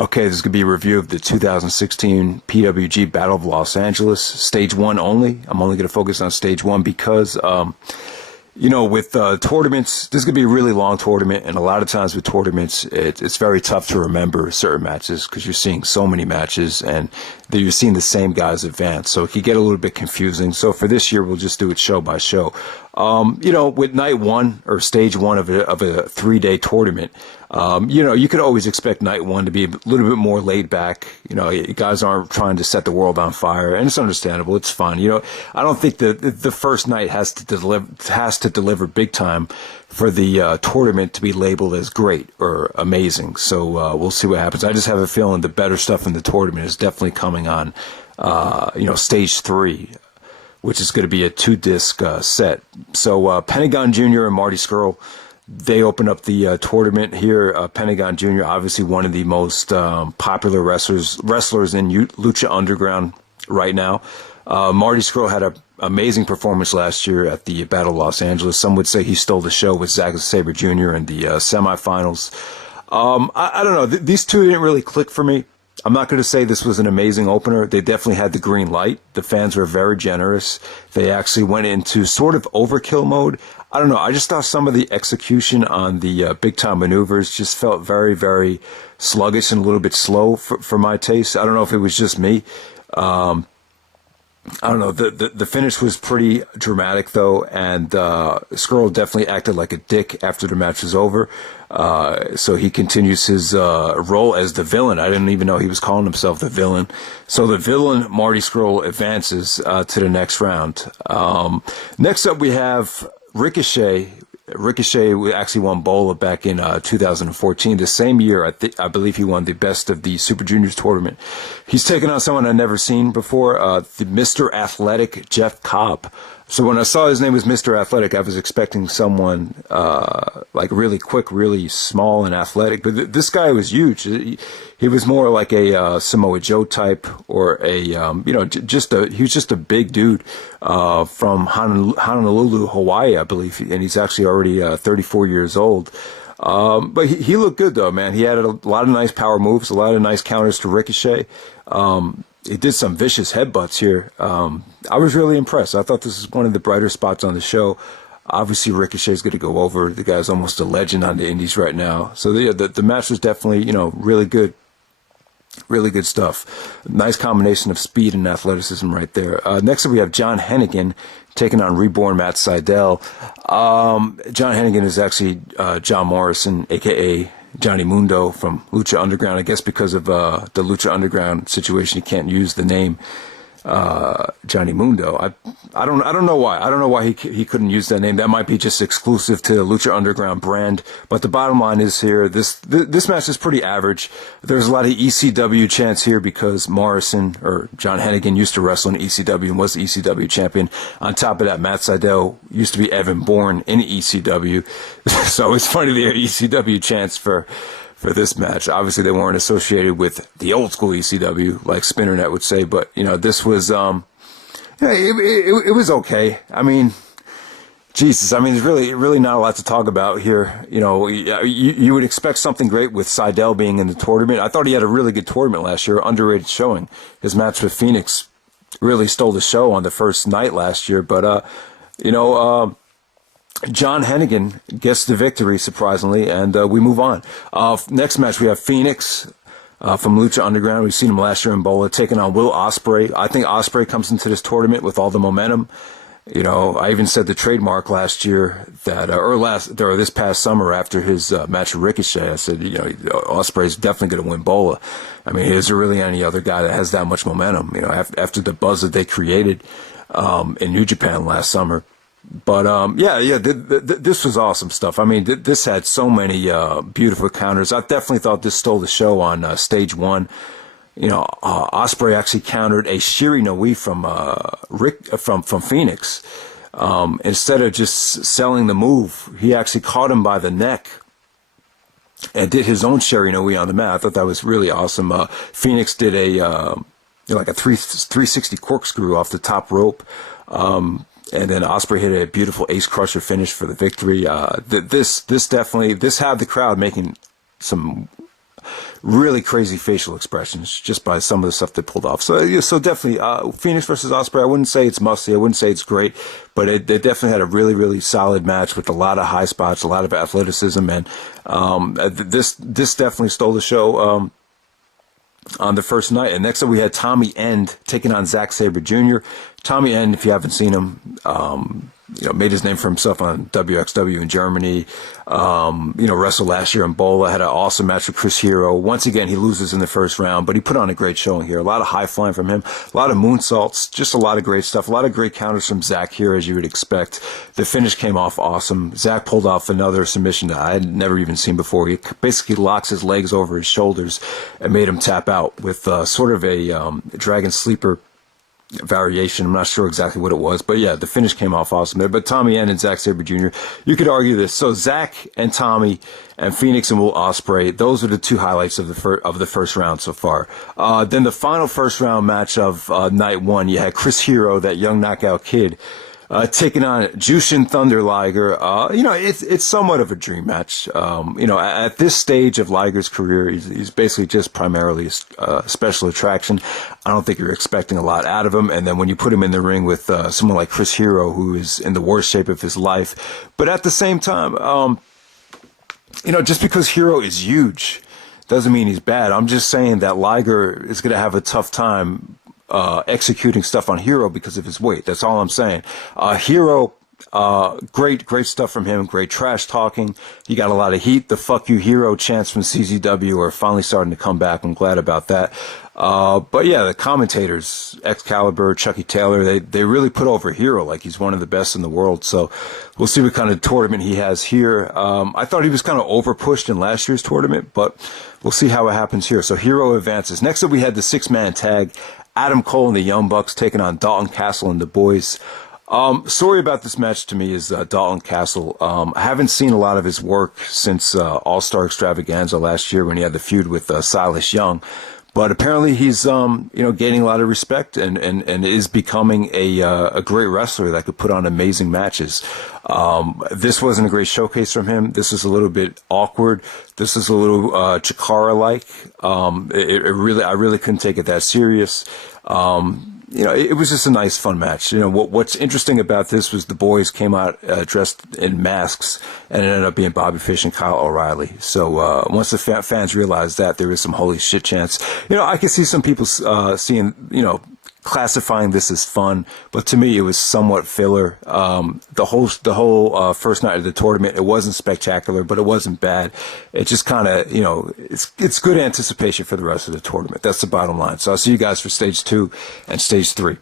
Okay, this is going to be a review of the 2016 PWG Battle of Los Angeles, Stage 1 only. I'm only going to focus on Stage 1 because, with tournaments, this is going to be a really long tournament, and a lot of times with tournaments, it's very tough to remember certain matches because you're seeing so many matches, and you're seeing the same guys advance, so it can get a little bit confusing. So for this year, we'll just do it show by show. With night one or stage one of a 3-day tournament, you could always expect night one to be a little bit more laid back. Guys aren't trying to set the world on fire, and it's understandable. It's fun. I don't think the first night has to deliver big time for the tournament to be labeled as great or amazing. So we'll see what happens. I just have a feeling the better stuff in the tournament is definitely coming on, stage 3. Which is going to be a 2-disc set. So Pentagon Jr. and Marty Scurll, they open up the tournament here. Pentagon Jr., obviously one of the most popular wrestlers in Lucha Underground right now. Marty Scurll had an amazing performance last year at the Battle of Los Angeles. Some would say he stole the show with Zack and Sabre Jr. in the semifinals. I don't know. These two didn't really click for me. I'm not going to say this was an amazing opener. They definitely had the green light. The fans were very generous. They actually went into sort of overkill mode. I don't know. I just thought some of the execution on the big-time maneuvers just felt very, very sluggish and a little bit slow for my taste. I don't know if it was just me. I don't know. The finish was pretty dramatic, though, and Scurll definitely acted like a dick after the match was over. So he continues his role as the villain. I didn't even know he was calling himself the villain. So the villain, Marty Scurll, advances to the next round. Next up, we have Ricochet. Ricochet actually won Bola back in 2014. The same year, I believe he won the Best of the Super Juniors tournament. He's taken on someone I've never seen before, the Mr. Athletic Jeff Cobb. So when I saw his name was Mr. Athletic, I was expecting someone like really quick, really small and athletic. But this guy was huge. He was more like a Samoa Joe type, or he was just a big dude from Honolulu, Hawaii, I believe, and he's actually already 34 years old. But he looked good though, man. He had a lot of nice power moves, a lot of nice counters to Ricochet. He did some vicious headbutts here. I was really impressed. I thought this was one of the brighter spots on the show. Obviously, Ricochet's going to go over. The guy's almost a legend on the indies right now. So the match was definitely, really good. Really good stuff. Nice combination of speed and athleticism right there. Next up, we have John Hennigan taking on Reborn Matt Sydal. John Hennigan is actually John Morrison, a.k.a. Johnny Mundo from Lucha Underground. I guess because of the Lucha Underground situation, he can't use the name Johnny Mundo. I don't know why. I don't know why he couldn't use that name. That might be just exclusive to the Lucha Underground brand. But the bottom line is here, this match is pretty average. There's a lot of ECW chants here because Morrison, or John Hennigan, used to wrestle in ECW and was the ECW champion. On top of that, Matt Sydal used to be Evan Bourne in ECW. So it's funny they had ECW chants for this match. Obviously, they weren't associated with the old school ECW, like Spinnernet would say, but, this was, it was okay. I mean, Jesus, there's really not a lot to talk about here. You would expect something great with Sydal being in the tournament. I thought he had a really good tournament last year, underrated showing. His match with Fenix really stole the show on the first night last year, but, John Hennigan gets the victory, surprisingly, and we move on. Next match, we have Fenix from Lucha Underground. We've seen him last year in Bola, taking on Will Ospreay. I think Ospreay comes into this tournament with all the momentum. I even said the trademark last year that, or this past summer after his match with Ricochet, I said, Ospreay's definitely going to win Bola. Is there really any other guy that has that much momentum? After the buzz that they created in New Japan last summer. But, this was awesome stuff. This had so many beautiful counters. I definitely thought this stole the show on stage 1. Ospreay actually countered a Shiri no Wi from Fenix. Instead of just selling the move, he actually caught him by the neck and did his own Shiri no Wi on the mat. I thought that was really awesome. Fenix did a 360 corkscrew off the top rope. And then Ospreay hit a beautiful ace crusher finish for the victory. This had the crowd making some really crazy facial expressions just by some of the stuff they pulled off. So, yeah, so definitely, Phoenix versus Ospreay, I wouldn't say it's musty. I wouldn't say it's great, but they definitely had a really, really solid match with a lot of high spots, a lot of athleticism, and this definitely stole the show on the first night. And next up we had Tommy End taking on Zack Sabre Jr. Tommy End, if you haven't seen him, made his name for himself on WXW in Germany. Wrestled last year in Bola, had an awesome match with Chris Hero. Once again, he loses in the first round, but he put on a great showing here. A lot of high flying from him, a lot of moonsaults, just a lot of great stuff, a lot of great counters from Zack here, as you would expect. The finish came off awesome. Zack pulled off another submission that I had never even seen before. He basically locks his legs over his shoulders and made him tap out with sort of a dragon sleeper variation. I'm not sure exactly what it was, but yeah, the finish came off awesome there. But Tommy End and Zack Sabre Jr., you could argue this. So Zack and Tommy and Phoenix and Will Ospreay, those are the two highlights of the first round so far. Then the final first round match of night one, you had Chris Hero, that young knockout kid, taking on Jushin Thunder Liger. It's somewhat of a dream match. At this stage of Liger's career, he's basically just primarily a special attraction. I don't think you're expecting a lot out of him. And then when you put him in the ring with someone like Chris Hero, who is in the worst shape of his life, but at the same time, just because Hero is huge doesn't mean he's bad. I'm just saying that Liger is going to have a tough time executing stuff on Hero because of his weight. That's all I'm saying. Hero, great stuff from him. Great trash talking. He got a lot of heat. The "fuck you, Hero" chants from CZW are finally starting to come back. I'm glad about that. But yeah, the commentators, Excalibur, Chucky Taylor, they really put over Hero like he's one of the best in the world. So we'll see what kind of tournament he has here. I thought he was kind of overpushed in last year's tournament, but we'll see how it happens here. So Hero advances. Next up, we had the 6-man tag. Adam Cole and the Young Bucks taking on Dalton Castle and the boys. Story about this match to me is Dalton Castle. I haven't seen a lot of his work since All-Star Extravaganza last year when he had the feud with Silas Young. But apparently he's, gaining a lot of respect and is becoming a great wrestler that could put on amazing matches. This wasn't a great showcase from him. This is a little bit awkward. This is a little, Chikara-like. I really couldn't take it that serious. It was just a nice, fun match. What's interesting about this was the boys came out dressed in masks, and it ended up being Bobby Fish and Kyle O'Reilly. So once the fans realized that, there was some holy shit chants. I could see some people seeing, classifying this as fun, but to me it was somewhat filler. The whole first night of the tournament, it wasn't spectacular, but it wasn't bad. It just kind of, it's good anticipation for the rest of the tournament. That's the bottom line. So I'll see you guys for stage 2 and stage 3.